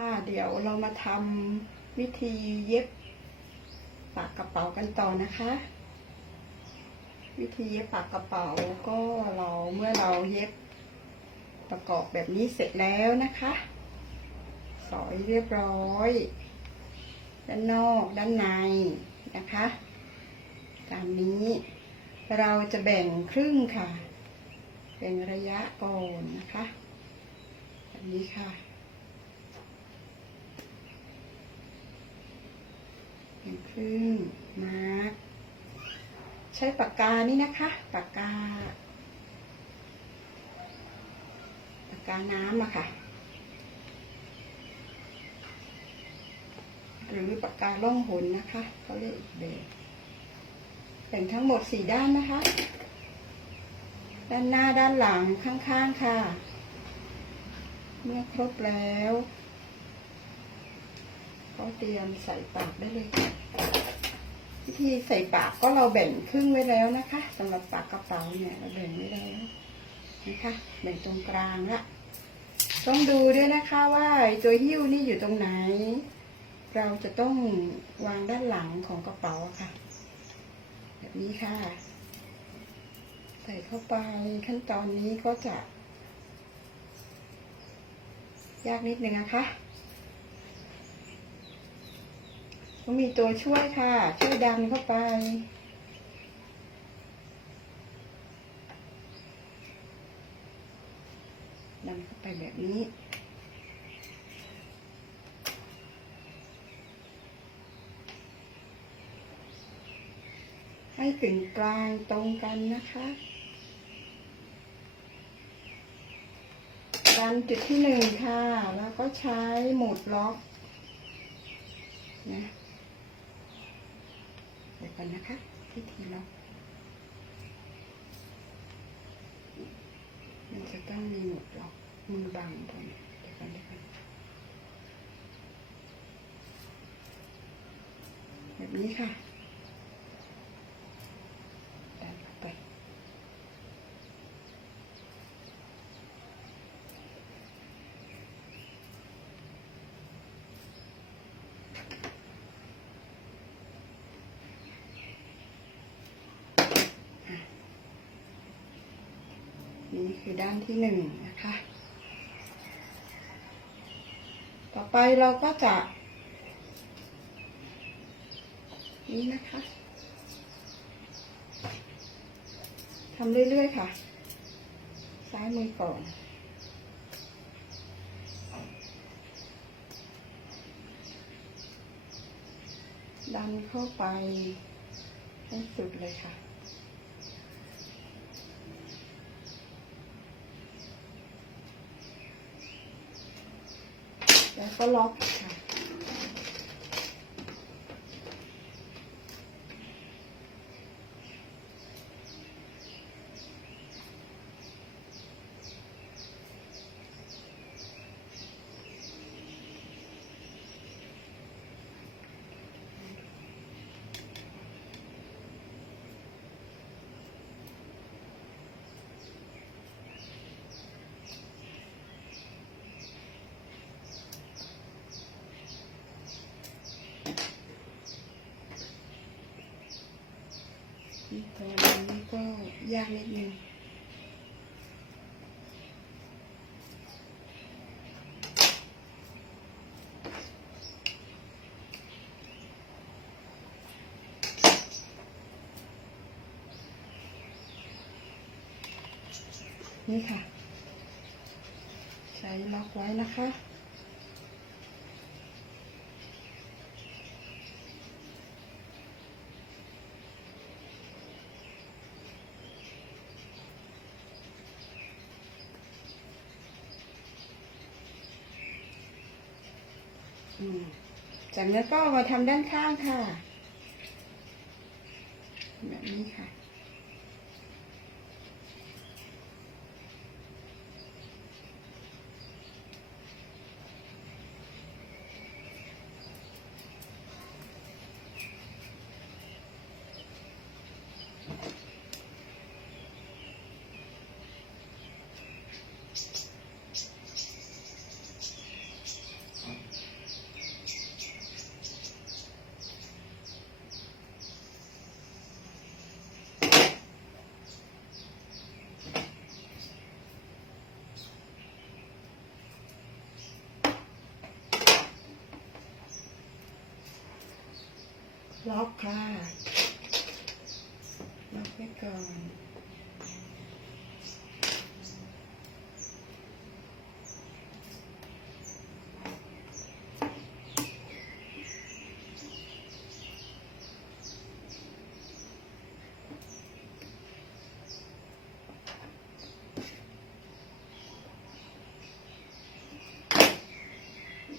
ค่ะเดี๋ยวเรามาทำวิธีเย็บปากกระเป๋ากันต่อนะคะ วิธีเย็บปากกระเป๋าก็เราเมื่อเราเย็บประกอบแบบนี้เสร็จแล้วนะคะ สอยเรียบร้อย ด้านนอกด้านในนะคะ ตามนี้เราจะแบ่งครึ่งค่ะแบ่งระยะก่อนนะคะแบบนี้ค่ะ แบ่งครึ่งมาร์กใช้ปากกานี่นะคะ ปากกา ปากกาน้ำอะค่ะ หรือปากกาล่องหนนะคะเขาเรียกอีกแบบแบ่งทั้งหมดสี่ด้านนะคะ ด้านหน้าด้านหลังข้างๆค่ะ เมื่อครบแล้ว ก็เตรียมใส่ปากได้เลยค่ะวิธีใส่ปากก็เราแบ่งครึ่งไว้แล้วนะคะสำหรับปากกระเป๋าเนี่ยเราแบ่งไว้แล้วนะคะแบ่งตรงกลางละต้องดูด้วยนะคะว่าไอ้ตัวหิ้วนี่อยู่ตรงไหน เราจะต้องวางด้านหลังของกระเป๋าค่ะ แบบนี้ค่ะ ใส่เข้าไปขั้นตอนนี้ก็จะ ยากนิดนึงนะคะ ต้องมีตัวช่วยค่ะ ช่วยดันเข้าไป ดันเข้าไปแบบนี้ ให้กึ่งกลางตรงกันนะคะดันจุดที่หนึ่งค่ะ แล้วก็ใช้หมุดล็อกนะ ก่อนนะคะวิธีล็อกมันจะต้องมีหมดล็อกมือบังก่อนเดี๋ยวก่อนเดี๋ยวก่อนแบบนี้ค่ะ ดันเข้าไป นี่คือด้านที่หนึ่งนะคะ ต่อไปเราก็จะ นี่นะคะทำเรื่อย ๆ ค่ะ ซ้ายมือก่อนดันเข้าไปให้สุดเลยค่ะ แล้วก็ล็อกค่ะ ตัวนี้ก็ยากนิดนึงนี่ค่ะใช้ล็อกไว้นะคะ จากนั้นก็มาทำด้านข้างค่ะ แบบนี้ค่ะ ล็อกค่ะล็อกไว้ก่อน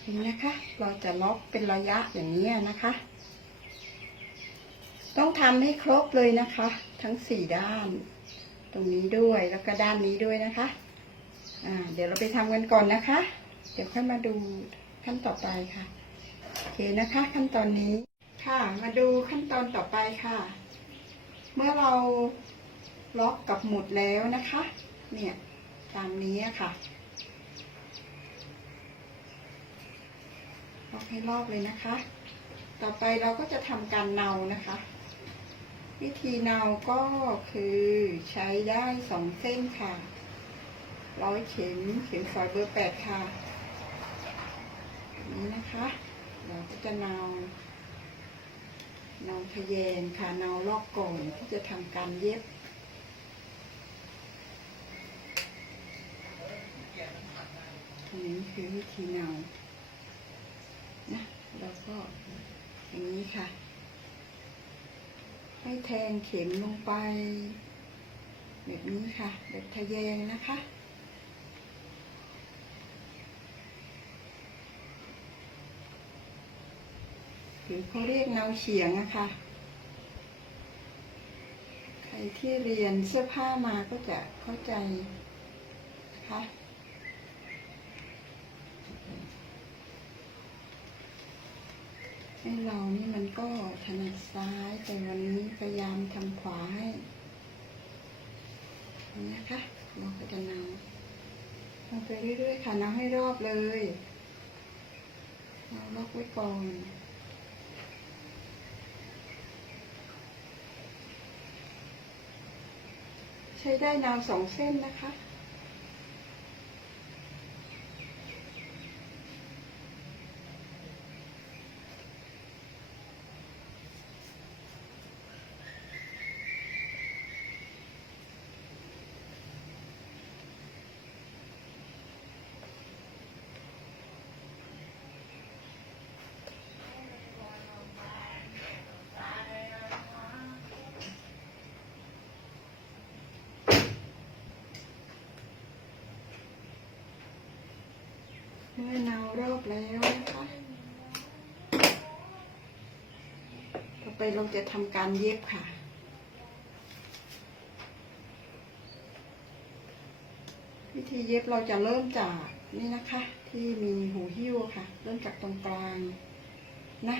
เห็นนะคะ เราจะล็อกเป็นระยะอย่างนี้นะคะ ต้องทำให้ครบเลยนะคะ ทั้งสี่ด้าน ตรงนี้ด้วยแล้วก็ด้านนี้ด้วยนะคะอ่าเดี๋ยวเราไปทำกันก่อนนะคะ เดี๋ยวค่อยมาดูขั้นต่อไปค่ะโอเคนะคะ ขั้นตอนนี้ค่ะ มาดูขั้นตอนต่อไปค่ะ เมื่อเราล็อกกับหมุดแล้วนะคะ เนี่ยตามนี้ค่ะล็อกให้รอบเลยนะคะ ต่อไปเราก็จะทำการเนานะคะ วิธีเนาก็คือใช้ได้สองเส้นค่ะ ร้อยเข็มเข็มฝอยเบอร์แปดค่ะ นี้นะคะ เราก็จะเนาเนาทะแยงค่ะเนาลอกก่อนที่จะทำการเย็บนนี้คือวิธีเนานะ แล้วก็อย่างนี้ค่ะ ให้แทงเข็มลงไป แบบนี้ค่ะ แบบทะแยงนะคะหรือเขาเรียกเนาเฉียงอะคะใครที่เรียนเสื้อผ้ามาก็จะเข้าใจนะคะ ให้เรานี่มันก็ถนัดซ้ายแต่วันนี้พยายามทำขวาให้นี่นะคะเราก็จะนำทำไปเรื่อยๆค่ะนำให้รอบเลยเราล็อกไว้ก่อนใช้ได้นาวสองเส้นนะคะ เมื่อนาวรอบแล้วนะคะ ต่อไปเราจะทำการเย็บค่ะวิธีเย็บเราจะเริ่มจากนี่นะคะ ที่มีหูหิ้วค่ะ เริ่มจากตรงกลางนะ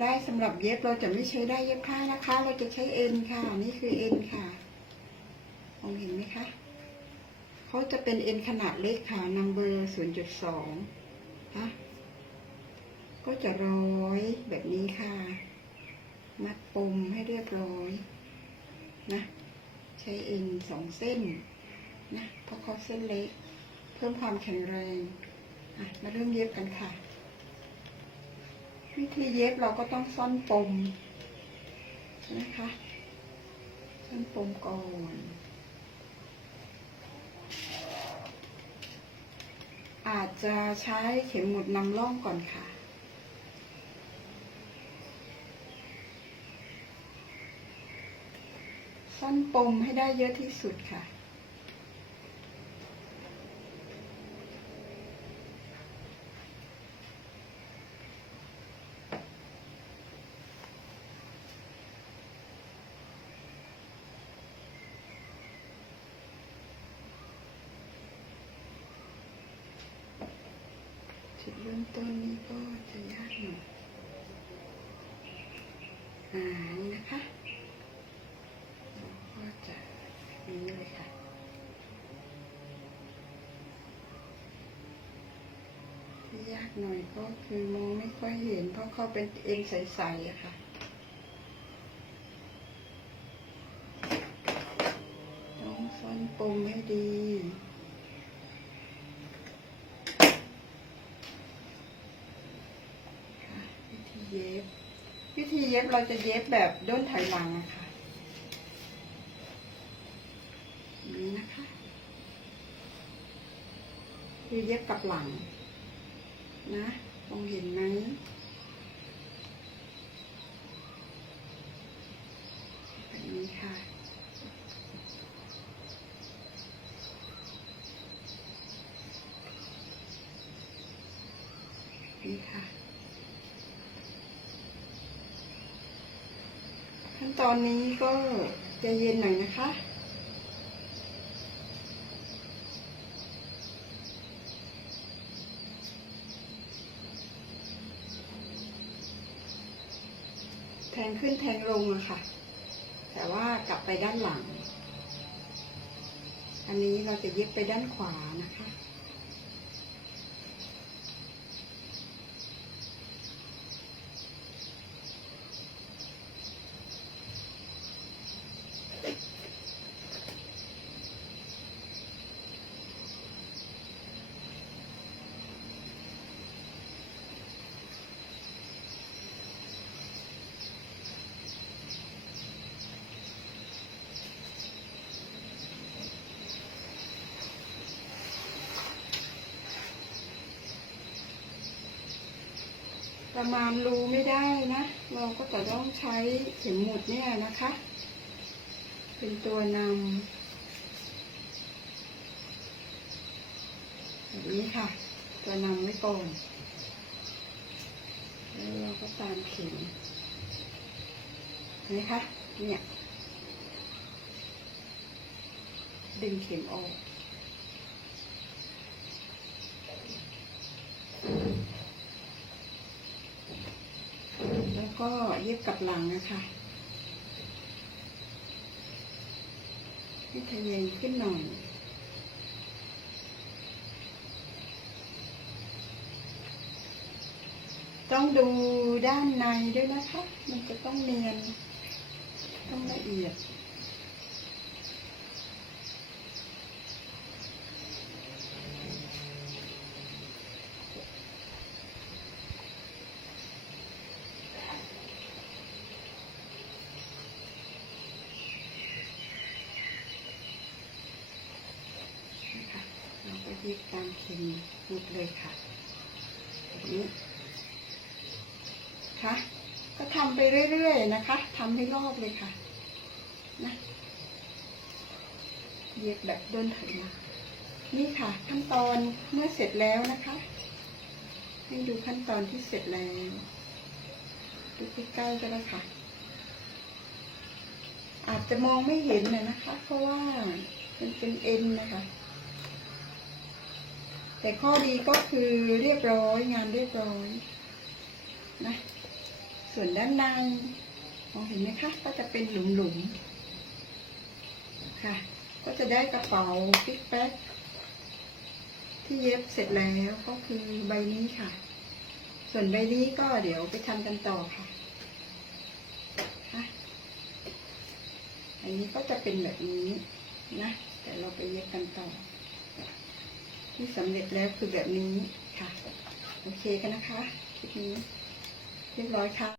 ได้สำหรับเย็บเราจะไม่ใช้ได้เย็บผ้านะคะ เราจะใช้เอ็นค่ะ นี่คือเอ็นค่ะมองเห็นไหมคะ เขาจะเป็นเอ็นขนาดเล็กค่ะนัมเบอร์0.2ฮะก็จะร้อยแบบนี้ค่ะ มัดปมให้เรียบร้อยนะ ใช้เอ็นสองเส้นนะเพราะเขาเส้นเล็ก เพิ่มความแข็งแรงอะมาเริ่มเย็บกันค่ะ วิธีเย็บเราก็ต้องซ่อนปมนะคะซ่อนปมก่อน อาจจะใช้เข็มหมุดนำร่องก่อนค่ะ สั้นปมให้ได้เยอะที่สุดค่ะ จุดเริ่มต้นนี้ก็จะยากหน่อยอ่านี่นะคะก็จะนี้เลยค่ะยากหน่อยก็คือมองไม่ค่อยเห็นเพราะเขาเป็นเอ็นใสๆอะค่ะต้องซ่อนปมให้ดี ค่ะวิธี เย็บ วิธีเย็บเราจะเย็บแบบด้นถอยหลังนะคะ่ะนี้นะคะ คือเย็บกับหลัง นะมองเห็นไหมแบบนี้ค่ะ นี่ค่ะ ขั้น ตอนนี้ก็จะเย็นหน่อยนะคะ แทงขึ้นแทงลงอะค่ะ แต่ว่ากลับไปด้านหลัง อันนี้เราจะเย็บไปด้านขวานะคะ ประมาณรูไม่ได้นะ เราก็จะต้องใช้เข็มหมุดเนี่ยนะคะ เป็นตัวนำแบบนี้ค่ะ ตัวนำไว้ก่อนแล้วเราก็ตามเข็มเห็นไหมคะเนี่ยดึงเข็มออก แล้ว ก็เย็บกับหลังนะคะให้ทะเยงขึ้นหน่อยต้องดูด้านในด้วยนะคะ มันจะต้องเนียน ต้องละเอียด นะคะเราก็ ยึดตามเข็มหมดเลยค่ะแบบนี้ค่ะก็ทำไปเรื่อยๆนะคะทำให้รอบเลยค่ะนะเย็บแบบเดินถัดมานี่ค่ะ ขั้นตอนเมื่อเสร็จแล้วนะคะ ให้ดูขั้นตอนที่เสร็จแล้วดูใกล้ๆก็ได้ค่ะ อาจจะมองไม่เห็นนะนะคะ เพราะว่ามันเป็นเอ็นนะคะ แต่ข้อดีก็คือเรียบร้อยงานเรียบร้อยนะส่วนด้านในมองเห็นไหมคะก็จะเป็นหลุมๆค่ะ ก็จะได้กระเป๋าปิ๊กแป๊กที่เย็บเสร็จแล้วก็คือใบนี้ค่ะ ส่วนใบนี้ก็เดี๋ยวไปทำกันต่อค่ะค่ะอันนี้ก็จะเป็นแบบนี้นะแต่เราไปเย็บกันต่อ ที่สำเร็จแล้วคือแบบนี้ค่ะ โอเคกันนะคะคลิปนี้เรียบร้อยค่ะ